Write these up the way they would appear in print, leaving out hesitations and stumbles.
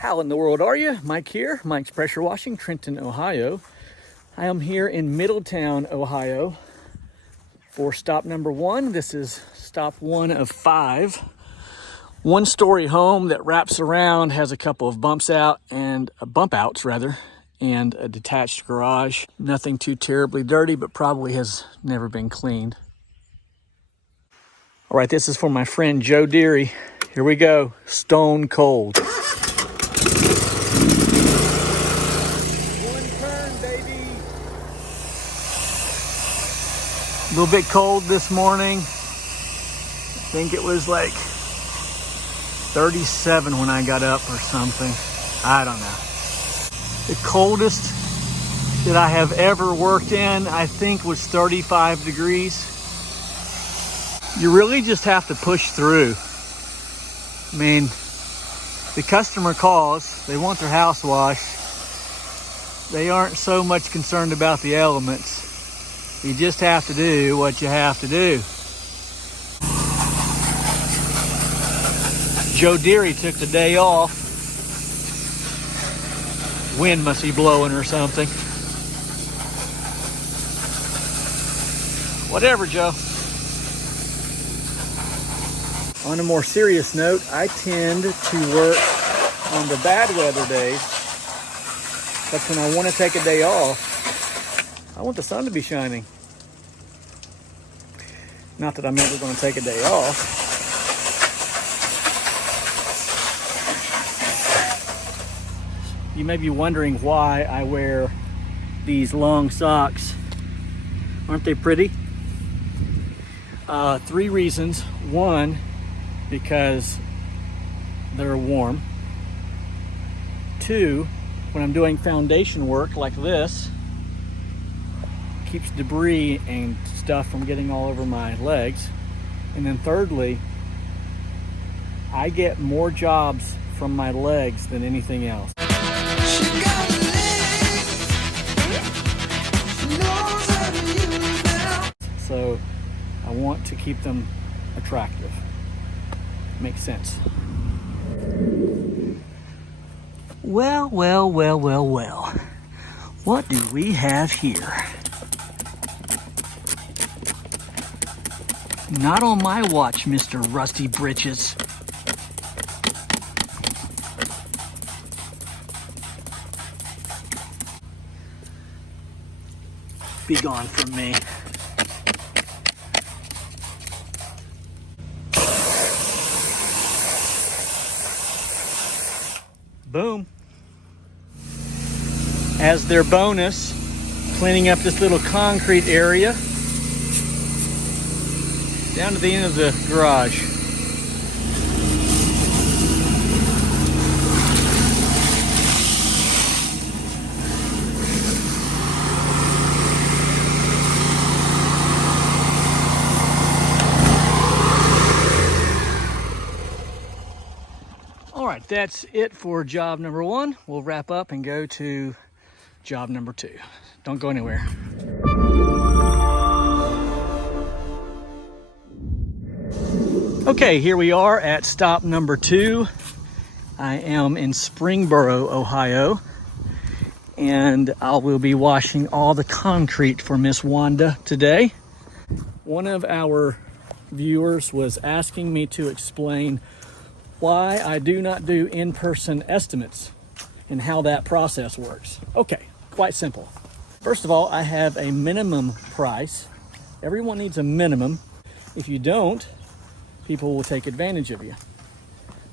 How in the world are you? Mike here, Mike's Pressure Washing, Trenton, Ohio. I am here in Middletown, Ohio for stop number 1. This is stop 1 of 5. One-story home that wraps around, has a couple of bump outs, and a detached garage. Nothing too terribly dirty, but probably has never been cleaned. All right, this is for my friend Joe Deary. Here we go, stone cold. One turn, baby. A little bit cold this morning. I think it was like 37 when I got up or something. I don't know. The coldest that I have ever worked in, I think, was 35 degrees. You really just have to push through. I mean, the customer calls, they want their house washed. They aren't so much concerned about the elements. You just have to do what you have to do. Joe Deary took the day off. Wind must be blowing or something. Whatever, Joe. On a more serious note, I tend to work on the bad weather days. That's when I want to take a day off. I want the sun to be shining. Not that I'm ever going to take a day off. You may be wondering why I wear these long socks. Aren't they pretty? 3 reasons. 1, because they're warm. 2, when I'm doing foundation work like this, keeps debris and stuff from getting all over my legs. And then thirdly, I get more jobs from my legs than anything else. So I want to keep them attractive. Makes sense. Well. What do we have here? Not on my watch, Mr. Rusty Britches. Be gone from me. Boom. As their bonus, cleaning up this little concrete area down to the end of the garage. All right, that's it for job number 1. We'll wrap up and go to job number 2. Don't go anywhere. Okay, here we are at stop number 2. I am in Springboro, Ohio, and I will be washing all the concrete for Miss Wanda today. One of our viewers was asking me to explain why I do not do in-person estimates and how that process works. Okay, quite simple. First of all, I have a minimum price. Everyone needs a minimum. If you don't, people will take advantage of you.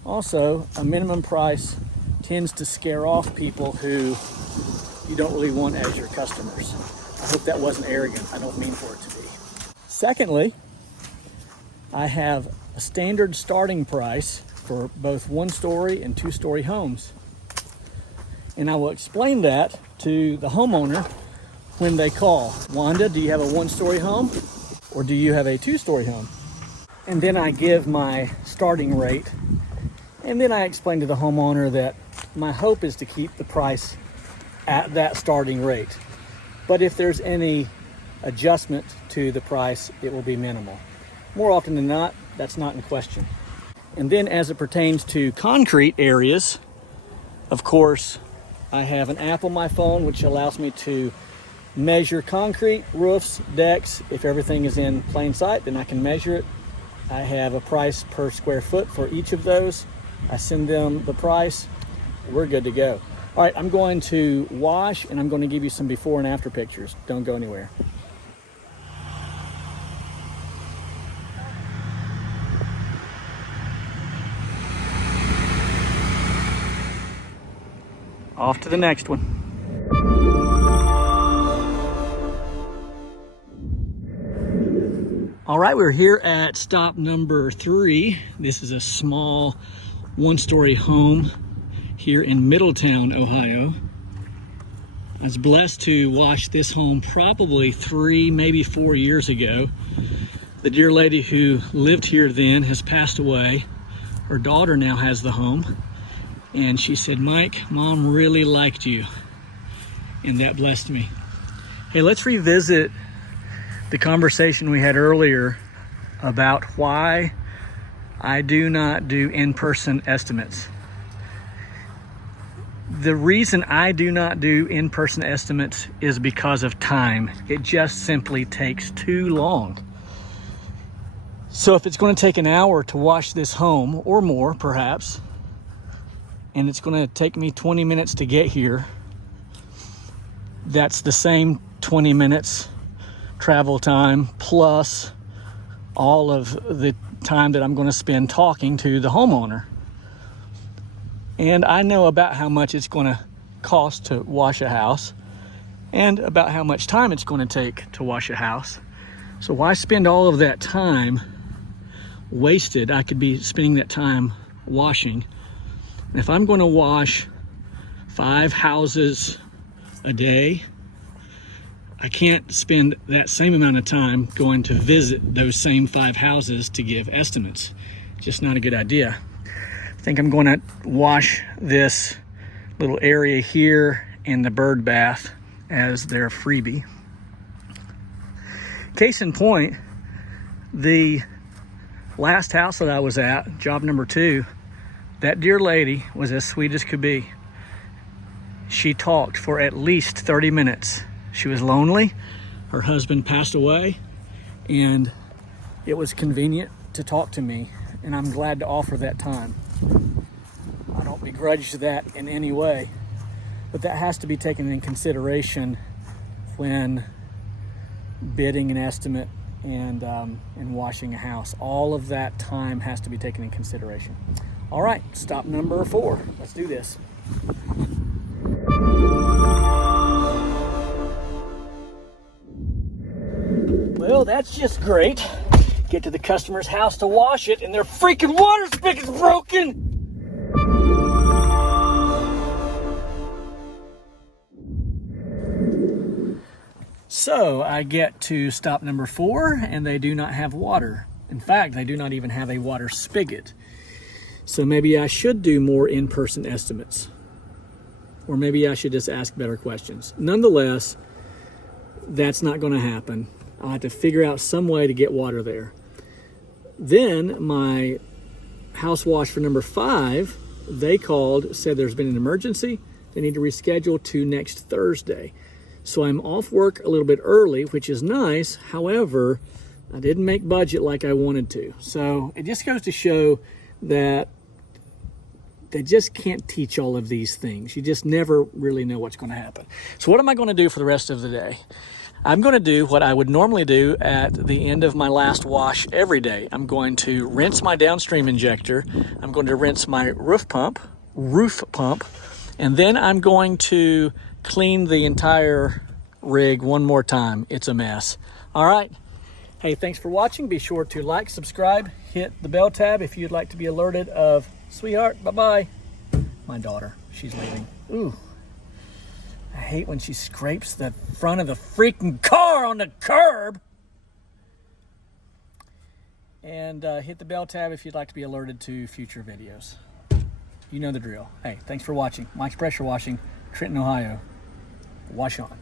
Also, a minimum price tends to scare off people who you don't really want as your customers. I hope that wasn't arrogant. I don't mean for it to be. Secondly, I have a standard starting price for both 1-story and 2-story homes. And I will explain that to the homeowner when they call. Wanda, do you have a 1-story home or do you have a 2-story home? And then I give my starting rate. And then I explain to the homeowner that my hope is to keep the price at that starting rate. But if there's any adjustment to the price, it will be minimal. More often than not, that's not in question. And then as it pertains to concrete areas, Of course, I have an app on my phone which allows me to measure concrete, roofs, decks. If everything is in plain sight, then I can measure it. I have a price per square foot for each of those. I send them the price. We're good to go. All right, I'm going to wash and I'm going to give you some before and after pictures. Don't go anywhere. Off to the next one. All right, we're here at stop number 3. This is a small one-story home here in Middletown, Ohio. I was blessed to wash this home probably 3, maybe 4 years ago. The dear lady who lived here then has passed away. Her daughter now has the home. And she said, Mike, Mom really liked you. And that blessed me. Hey, let's revisit the conversation we had earlier about why I do not do in-person estimates. The reason I do not do in-person estimates is because of time. It just simply takes too long. So if it's going to take an hour to wash this home, or more perhaps, and it's going to take me 20 minutes to get here, that's the same 20 minutes travel time plus all of the time that I'm going to spend talking to the homeowner. And I know about how much it's going to cost to wash a house and about how much time it's going to take to wash a house. So why spend all of that time wasted? I could be spending that time washing. And if I'm going to wash 5 houses a day, I can't spend that same amount of time going to visit those same 5 houses to give estimates. Just not a good idea. I think I'm going to wash this little area here and the bird bath as their freebie. Case in point, the last house that I was at, job number 2, that dear lady was as sweet as could be. She talked for at least 30 minutes. She was lonely. Her husband passed away, and it was convenient to talk to me, and I'm glad to offer that time. I don't begrudge that in any way, but that has to be taken in consideration when bidding an estimate and washing a house. All of that time has to be taken in consideration. All right, stop number 4. Let's do this. Well, that's just great. Get to the customer's house to wash it and their freaking water spigot's broken. So I get to stop number 4 and they do not have water. In fact, they do not even have a water spigot. So maybe I should do more in-person estimates. Or maybe I should just ask better questions. Nonetheless, that's not going to happen. I'll have to figure out some way to get water there. Then my house wash for number 5, they called, said there's been an emergency. They need to reschedule to next Thursday. So I'm off work a little bit early, which is nice. However, I didn't make budget like I wanted to. So it just goes to show that they just can't teach all of these things. You just never really know what's going to happen. So what am I going to do for the rest of the day? I'm going to do what I would normally do at the end of my last wash every day. I'm going to rinse my downstream injector. I'm going to rinse my roof pump, and then I'm going to clean the entire rig one more time. It's a mess. All right. Hey, thanks for watching. Be sure to like, subscribe, hit the bell tab if you'd like to be alerted of sweetheart. Bye-bye. My daughter, she's leaving. Ooh. I hate when she scrapes the front of the freaking car on the curb. And hit the bell tab if you'd like to be alerted to future videos. You know the drill. Hey, thanks for watching. Mike's Pressure Washing, Trenton, Ohio. Wash on.